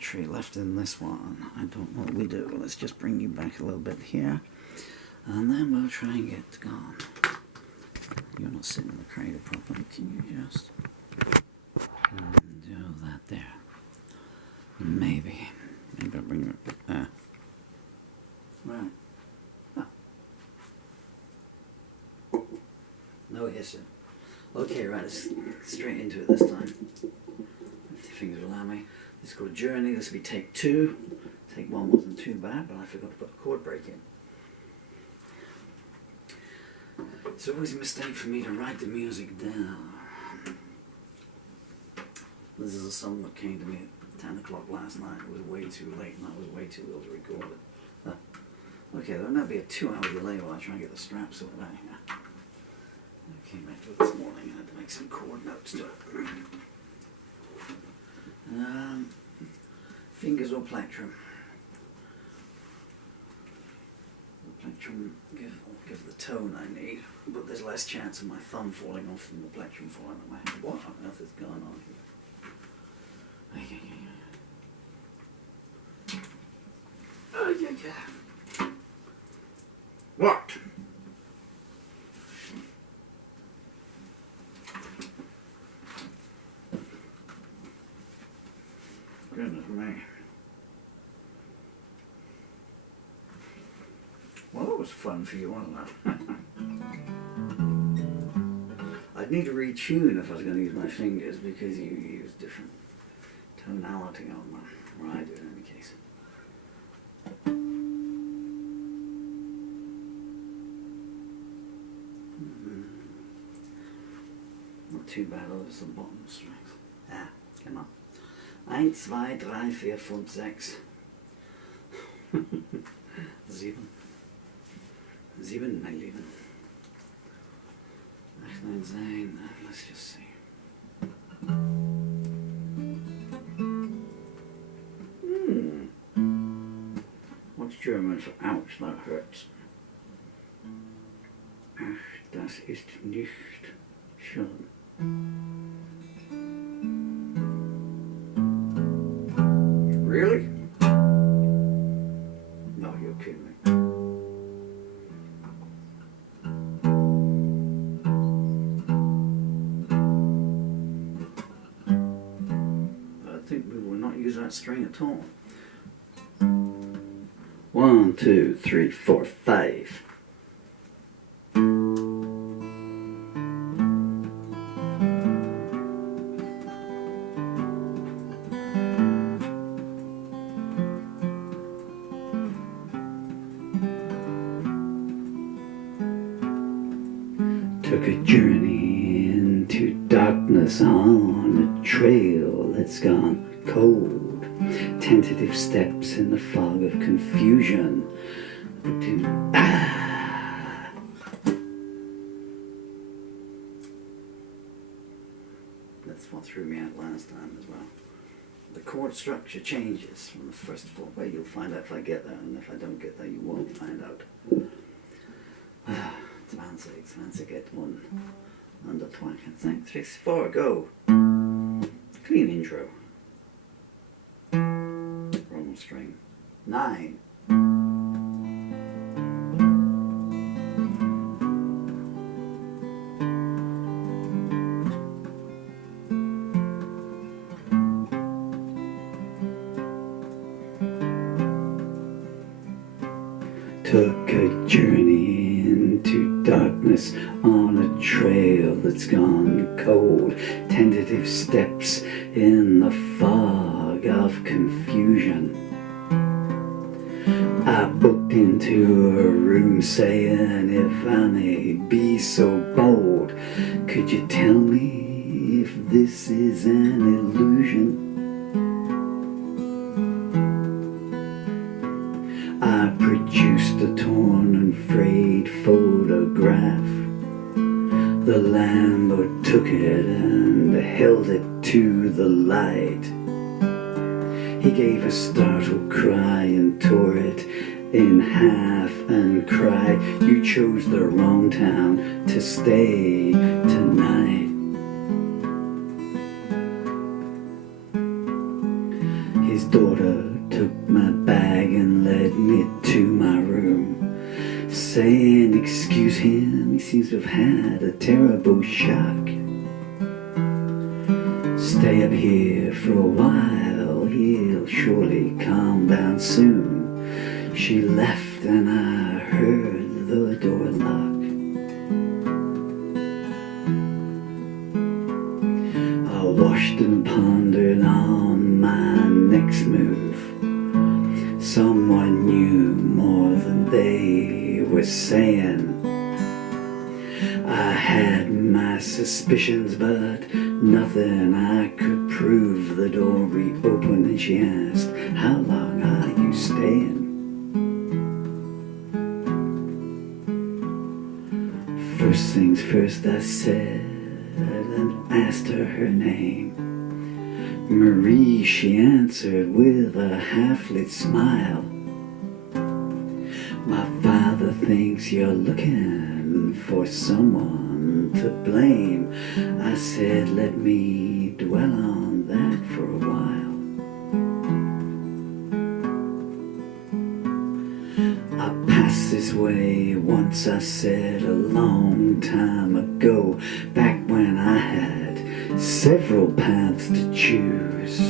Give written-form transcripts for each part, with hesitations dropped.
battery left in this one. I don't know what we do. Let's just bring you back a little bit here, and then we'll try and get gone. You're not sitting in the cradle properly. Can you just do that there? Maybe I'll bring it there. Right. Oh. No hissing. Okay, right, let's get straight into it this time. If the fingers allow me. This is called Journey. This will be take 2. Take 1 wasn't too bad, but I forgot to put a chord break in. It's always a mistake for me to write the music down. This is a song that came to me at 10 o'clock last night. It was way too late and I was way too ill to record it. Okay, there'll now be a 2-hour delay while I try and get the straps sorted out here. I came back to it this morning and had to make some chord notes to it. Fingers or plectrum? The plectrum give the tone I need, but there's less chance of my thumb falling off than the plectrum falling on my hand. What on earth is going on here? Oh, yeah. What? Goodness me. Well, that was fun for you, wasn't it? I'd need to retune if I was going to use my fingers because you use different tonality on them. Or I do in any case. Not too bad, oh, there's some bottom strings. Ja, genau. 1, 2, 3, 4, 5, 6. 7. 7, mein Lieben. 8, 9, 10. Let's just see. What's German for ouch, that hurts? Ach, das ist nicht schön. Really? No, you're kidding me. I think we will not use that string at all. 1, 2, 3, 4, 5. Took a journey into darkness on a trail that's gone cold. Tentative steps in the fog of confusion. That's what threw me out last time as well. The chord structure changes from the first 4. Well, you'll find out if I get there, and if I don't get there, you won't find out. 20, get 1, under 20, 3, 4, go. Clean intro. Wrong string. 9. Took a journey into darkness on a trail that's gone cold. Tentative steps in the fog of confusion. I booked into a room saying, if I may be so bold, could you tell me if this is an illusion? I produced a torn and frayed photograph. The landlord took it and held it to the light. He gave a startled cry and tore it in half and cried, you chose the wrong town to stay tonight. His His daughter took my bag and led me to my room, saying, "Excuse him, he seems to have had a terrible shock. Stay up here for a while, he'll surely calm down soon." She left and I heard the door lock. I washed and pondered on my next move. Someone knew more than they were saying. I had my suspicions, but nothing I could prove. The door reopened and she asked, "How long are you staying?" First things first, I said, and asked her name. "Marie," she answered with a half-lit smile. "My father thinks you're looking for someone to blame." I said, "Let me dwell on that for a while." "I passed this way once," I said, "a long time ago, back when I had several paths to choose.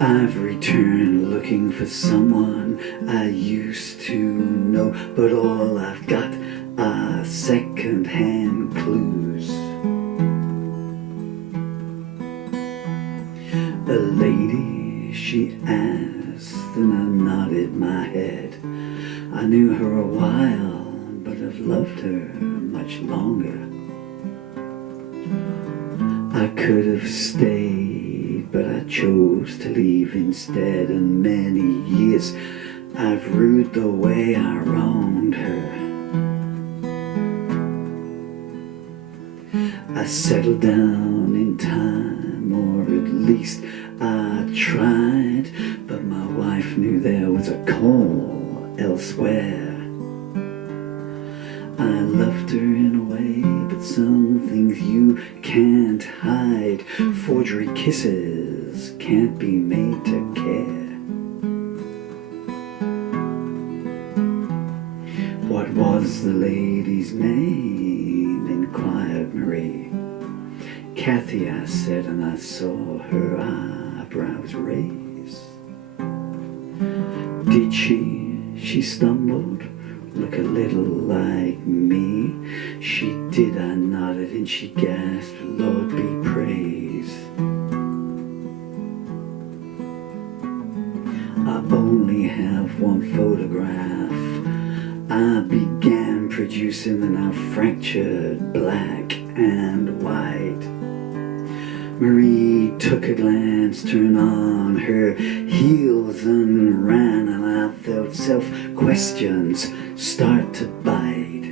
I've returned looking for someone I used to know, but all I've got are second-hand clues." "A lady?" she asked, and I nodded my head. I knew her a while, but I've loved her much longer. I could have stayed, but I chose to leave instead, and many years I've rued the way I wronged her. I settled down in time, or at least I tried, but my wife knew there was a call elsewhere. I loved her in a way, but some things you can't hide. Forgery kisses can't be made to care. "What was the lady's name?" inquired Marie. "Kathy," I said, and I saw her eyebrows raise. "Did she stumbled, look a little like me?" "She did," I nodded, and she gasped, "Lord be praised." "I only have one photograph." I began producing, then I fractured black and white. Marie took a glance, turned on her heels and ran, and I felt self-questions start to bite.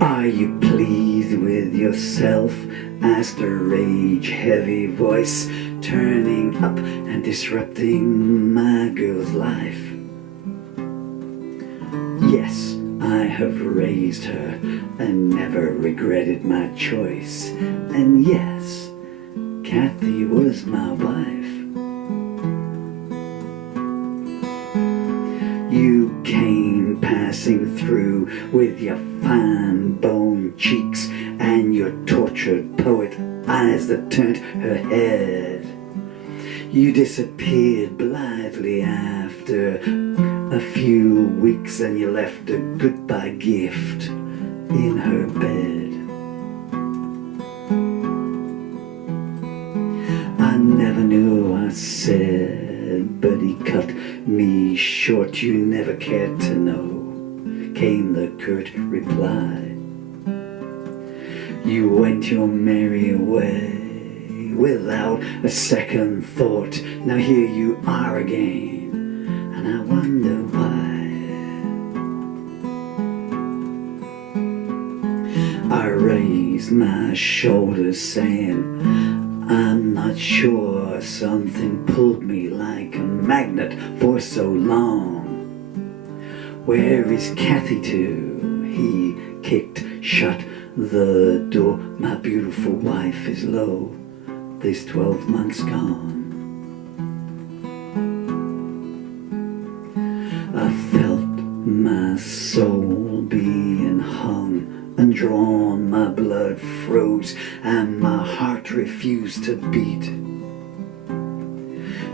"Are you pleased with yourself?" asked a rage-heavy voice, turning up and disrupting my girl's life. "Yes, I have raised her and never regretted my choice. And yes, Kathy was my wife." "You came passing through with your fine bone cheeks and your tortured poet eyes that turned her head. You disappeared blithely after a few weeks, and you left a goodbye gift in her bed. I never knew," I said, but he cut me short. "You never cared to know," came the curt reply. "You went your merry way without a second thought. Now here you are again, and I wonder why." I raised my shoulders, saying, "I'm not sure. Something pulled me like a magnet for so long. Where is Kathy to?" He kicked shut the door. "My beautiful wife is low this 12 months gone. I felt my soul being hung and drawn, my blood froze and my heart refused to beat.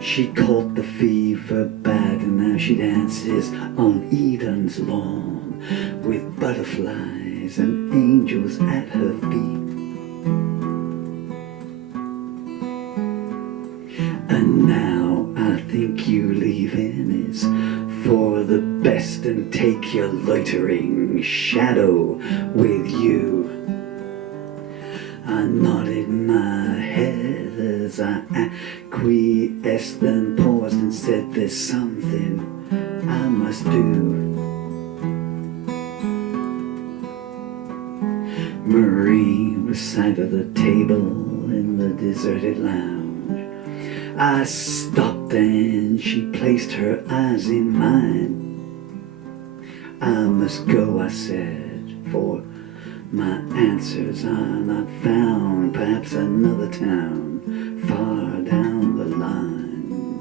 She caught the fever bad and now she dances on Eden's lawn with butterflies and angels at her feet. And now I think you leaving is for the best, and take your loitering shadow with you. I nodded my head as I acquiesced, then paused and said, there's something I must do. Marie was sat at the table in the deserted lounge. I stopped and she placed her eyes in mine. I must go, I said, for my answers are not found. Perhaps another town far down the line.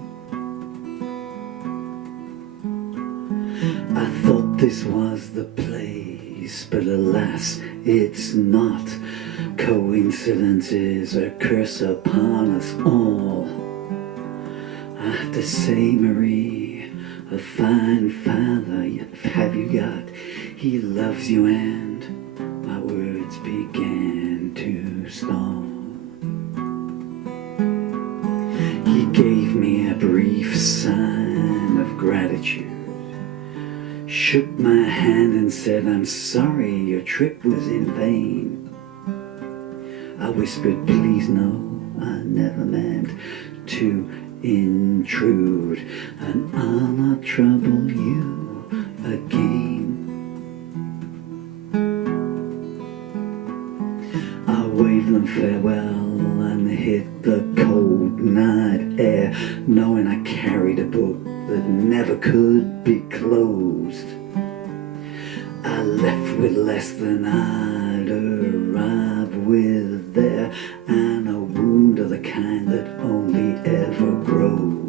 I thought this was the place, but alas, it's not. Coincidence is a curse upon us all. I have to say, Marie, a fine father have you got. He loves you, and my words began to stall. He gave me a brief sign of gratitude, shook my hand and said, I'm sorry your trip was in vain. I whispered, please no, I never meant to intrude, and I'll not trouble you again. I waved them farewell and hit the cold night air, knowing I carried a book that never could be closed. I left with less than I'd arrived with there, and a wound of the kind that only ever grows.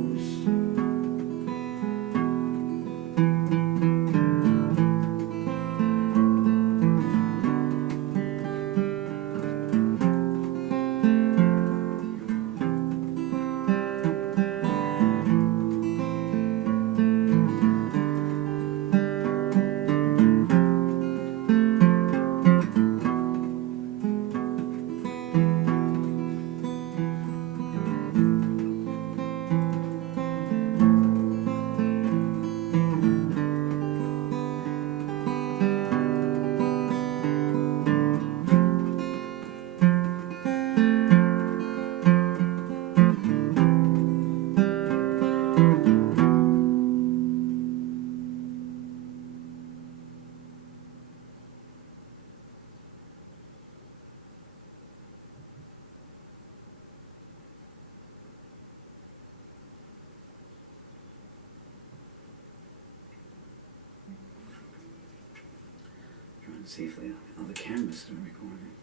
See if the other camera's still recording.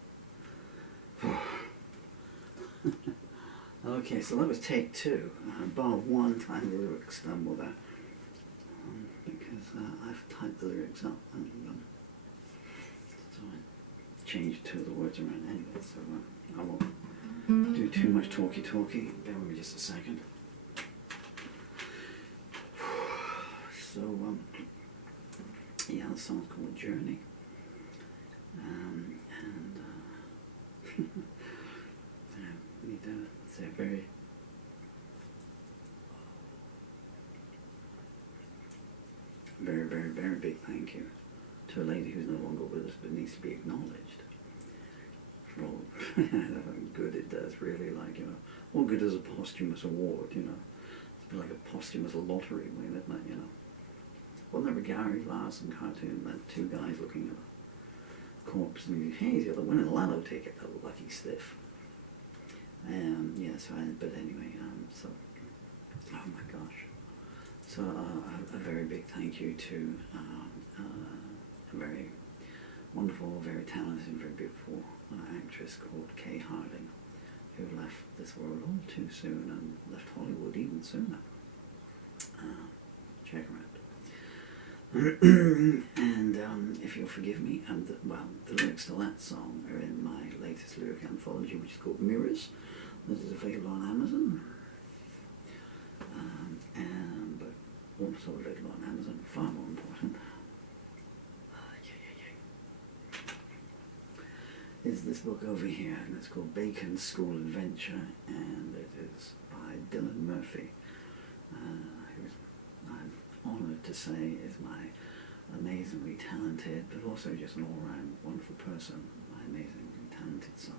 Okay, so that was take two. Bar one time the lyrics stumbled there. Because I've typed the lyrics up and so I changed two of the words around anyway, so I won't do too much talky. Bear with me just a second. So, yeah, the song's called Journey. I need to say a very big thank you to a lady who's no longer with us but needs to be acknowledged for all good it does, really, like, you know, all good as a posthumous award, you know. It's a bit like a posthumous lottery win, isn't it, you know. Wasn't there a Gary Larson cartoon, that two guys looking at a corpse and hey, he's got the winning lotto ticket, a lucky stiff. Yeah, so but anyway, so, oh my gosh. So a very big thank you to a very wonderful, very talented and very beautiful actress called Kay Harding who left this world all too soon and left Hollywood even sooner. Check her out. And if you'll forgive me, the lyrics to that song are in my latest lyric anthology, which is called Mirrors. This is available on Amazon, but also available on Amazon, far more important. Is this book over here, and it's called Bacon's School Adventure, and it is by Dylan Murphy, who I'm honoured to say is my amazingly talented, but also just an all-round wonderful person, my amazingly talented son.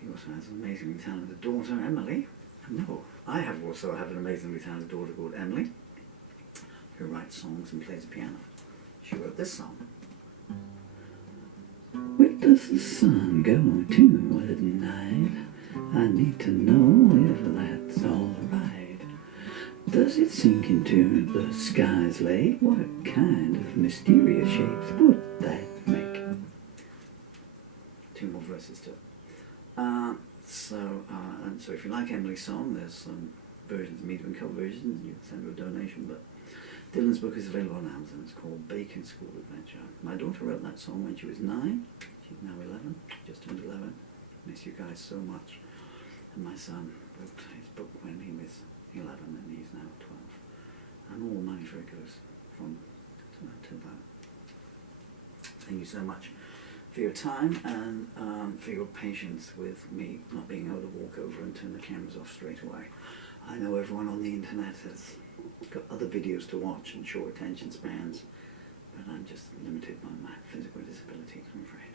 He also has an amazingly talented daughter, Emily. No, I also have an amazingly talented daughter called Emily, who writes songs and plays the piano. She wrote this song. Where does the sun go to at night? I need to know if that's all right. Does it sink into the sky's lake? What kind of mysterious shapes would that make? Two more verses to it. So if you like Emily's song, there's some versions, medium and cover versions. You can send her a donation, but Dylan's book is available on Amazon. It's called Bacon's School Adventure. My daughter wrote that song when she was 9. She's now 11, just turned 11. Miss you guys so much. And my son wrote his book when he was 11, and he's now 12. And all the money for it goes to that. Thank you so much for your time and for your patience with me not being able to walk over and turn the cameras off straight away. I know everyone on the internet has got other videos to watch and short attention spans, but I'm just limited by my physical disabilities, I'm afraid.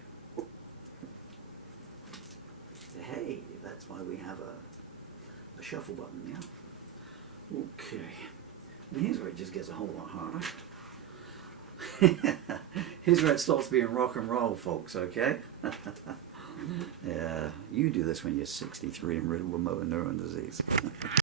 Hey, that's why we have a shuffle button, yeah? Okay. And here's where it just gets a whole lot harder. Here's where it stops being rock and roll, folks, okay? Yeah, you do this when you're 63 and riddled with motor neuron disease.